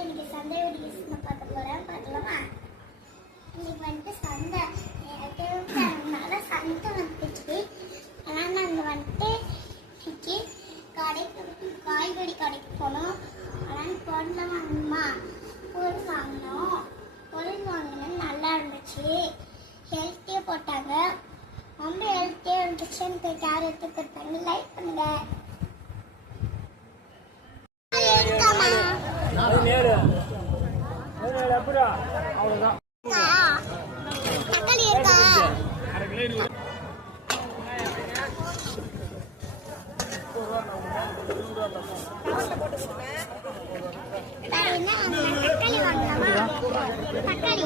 இன்னைக்கு சந்தை வீடியோஸ் பார்க்க போறேன். பார்க்கலாமா? இன்னைக்கு வந்துட்டு சந்தை நல்லா சந்தை வந்துச்சு. ஆனால் நாங்கள் வந்துட்டு இன்னைக்கு காய்கறி கடைக்கு போனோம். ஆனால் பொருள் வாங்கணுமா, பொருள் வாங்கினோம். பொருள் வாங்கினது நல்லா இருந்துச்சு, ஹெல்த்தியாக போட்டாங்க. ரொம்ப ஹெல்த்தியாக இருந்துச்சு. எனக்கு கேரட் கொடுத்தாங்க. லைக் பண்ணுங்க. தக்காளி இருக்கா? தக்காளி வாங்கலாமா? தக்காளி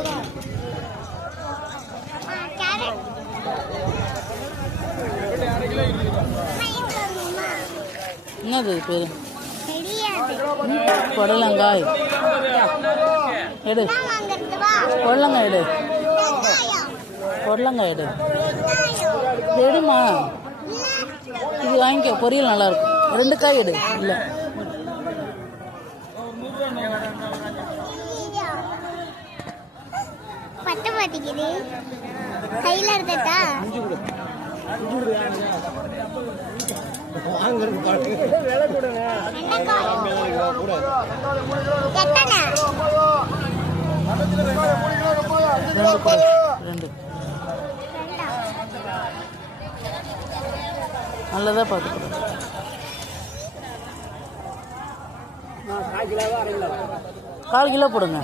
என்னது பேரு? புடலங்காய் எடு, புடலங்காய் எடு, புடலங்காய் எடு, எடுமா. இது வாங்கிக்கோ, பொரியல் நல்லா இருக்கும். 2 காய் எடு. இல்லை பட்ட மாட்டேங்குது, கையில இருந்ததா நல்லதா பார்த்து 1/4 கிலோ போடுங்க.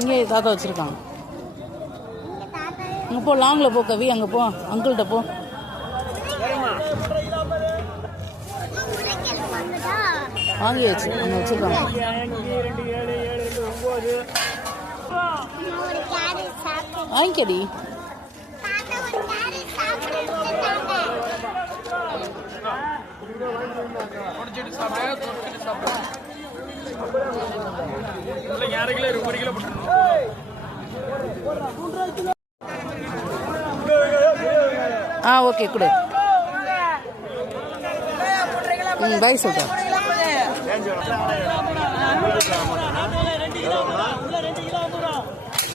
இங்கே தாத்தா வச்சிருக்காங்க. அங்கே போ, லாங்கில் போ கவி, அங்கே போ, அங்கிள்கிட்ட போ. வாங்கியாச்சு, அங்கே வச்சிருக்காங்க. வாங்கிக்கடி. ஓகே கொடு. பாய் சொல்கிறேன்.